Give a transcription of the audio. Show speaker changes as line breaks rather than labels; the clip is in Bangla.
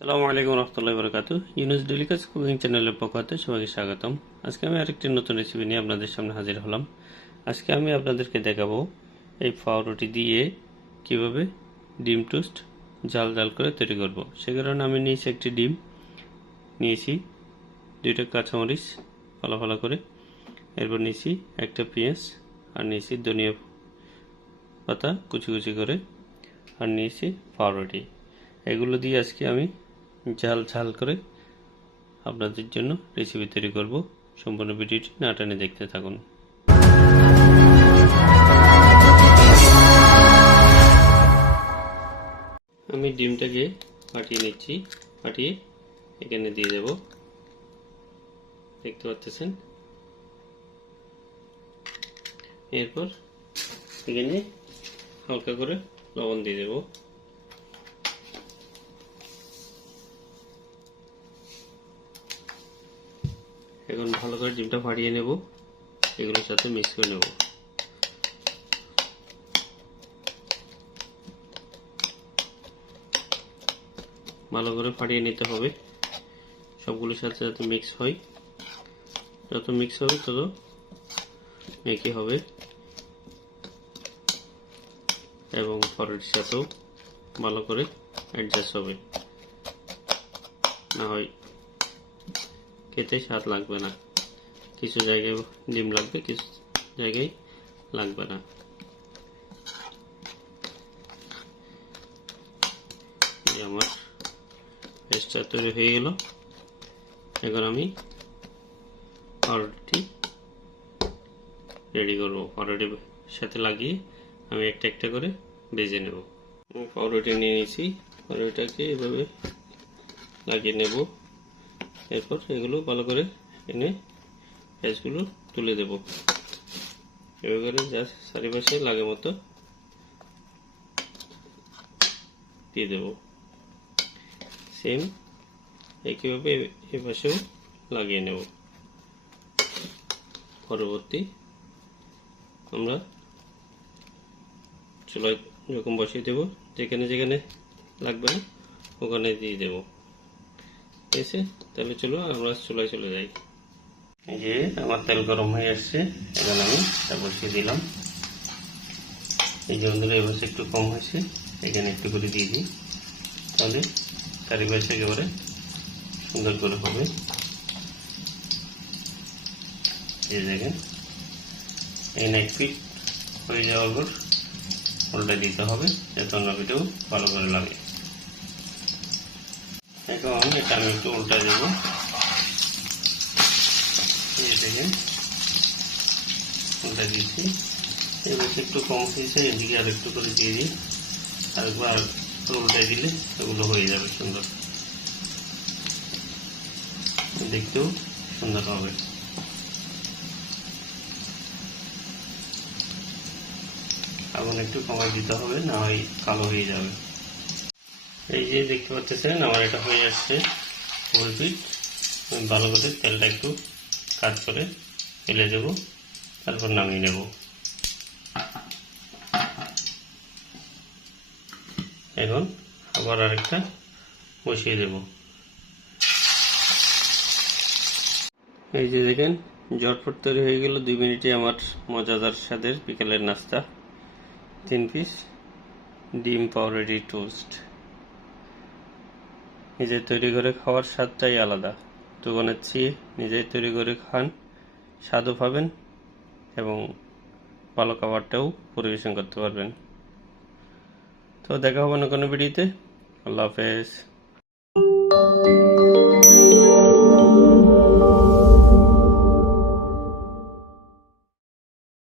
সালামু আলাইকুম রহমতুল্লাহ বরকাতু ইউনুস ডেলিকাস কুকিং চ্যানেলের পক্ষ হতে সবাইকে স্বাগতম। আজকে আমি আরেকটি নতুন রেসিপি নিয়ে আপনাদের সামনে হাজির হলাম। আজকে আমি আপনাদেরকে দেখাবো এই পাউরুটি দিয়ে কীভাবে ডিম টোস্ট জাল জাল করে তৈরি করব। সে কারণে আমি নিয়েছি একটি ডিম। নিয়েছি দুইটা কাঁচামরিচ ফালা ফালা করে। এরপর নিয়েছি একটা পেঁয়াজ আর নিয়েছি ধনিয়া পাতা কুচি কুচি করে। আর নিয়েছি পাউরুটি। এগুলো দিয়ে আজকে আমি ঝাল ঝাল করে আপনাদের জন্য রেসিপি তৈরি করব। সম্পূর্ণ ভিডিওটি না টেনে দেখতে থাকুন। আমি ডিমটাকে ফাটিয়ে নিচ্ছি। ফাটিয়ে এখানে দিয়ে দেব। দেখতে পাচ্ছেন? এরপর এখানে হালকা করে লবণ দিয়ে দেবো। এখন ভালো করে ডিমটা ফাটিয়ে নেব। এগুলোর সাথে মিক্স করে নেব। ভালো করে ফাটিয়ে নিতে হবে। সবগুলোর সাথে যাতে মিক্স হয়। যত মিক্স হবে তত মেকি হবে। এবং পরের সাথেও ভালো করে অ্যাডজাস্ট হবে। না হয় খেতে স্বাদ লাগবে না। কিছু জায়গায় ডিম লাগবে, কিছু জায়গায় লাগবে না। আমার পেস্টটা তৈরি হয়ে গেল। এখন আমি পাউরুটি রেডি করব। পাউরুটির সাথে লাগিয়ে আমি একটা একটা করে ভেজে নেব। আমি পাউরুটি নিয়ে নিয়েছি। পাউরুটিটাকে এভাবে লাগিয়ে নেব। এরপর এগুলো ভালো করে এনে পেঁয়াজগুলো তুলে দেব। এভাবে করে জাস্ট চারিপাশে লাগে মতো দিয়ে দেব। সেম একইভাবে এ পাশেও লাগিয়ে নেব। পরবর্তী আমরা চুলায় যখন বসিয়ে দেব, যেখানে যেখানে লাগবে না, ওখানে দিয়ে দেবো। ঠিক আছে তাহলে চলো আমরা চুলায় চলে যাই এই যে আমার তেল গরম হয়ে আসছে, এখন আমি তা বসিয়ে দিলাম। এই যে বন্ধুরা এবার একটু কম হয়েছে, এখানে একটু করে দিয়ে দিই। তাহলে কারি চারিপাশে একেবারে সুন্দর করে হবে। এই দেখেন, এই নাইট ফিট হয়ে যাওয়ার পর দিতে হবে, যাতে অন্য ভালো করে লাগে। এখন এটা আমি একটু উল্টা দেব। দেখেন, উল্টা দিচ্ছি। এবার একটু কম হয়েছে, এদিকে আর একটু করে দিয়ে দিই। আরেকবার উল্টে দিলে এগুলো হয়ে যাবে সুন্দর। দেখতেও সুন্দর হবে। আগুন একটু কমাই দিতে হবে, না হয় কালো হয়ে যাবে। এই যে দেখতে পাচ্ছেন, আমার এটা হয়ে আসছে ফুল পিঠ আমি ভালো করে তেলটা একটু কাজ করে ফেলে দেব, তারপর নামিয়ে নেব। এখন আবার আরেকটা বসিয়ে দেব। এই যে দেখেন জটপট তৈরি হয়ে গেল। দুই মিনিটে আমার মজাদার স্বাদের বিকেলের নাস্তা। তিন পিস ডিম পাউরেডি টোস্ট। নিজে তৈরি করে খাওয়ার স্বাদটাই আলাদা। দোকানের চেয়ে নিজেই তৈরি করে খান, স্বাদও পাবেন এবং ভালো খাবারটাও পরিবেশন করতে পারবেন। তো দেখা হবে না কোনো ভিডিওতে। আল্লাহ হাফেজ।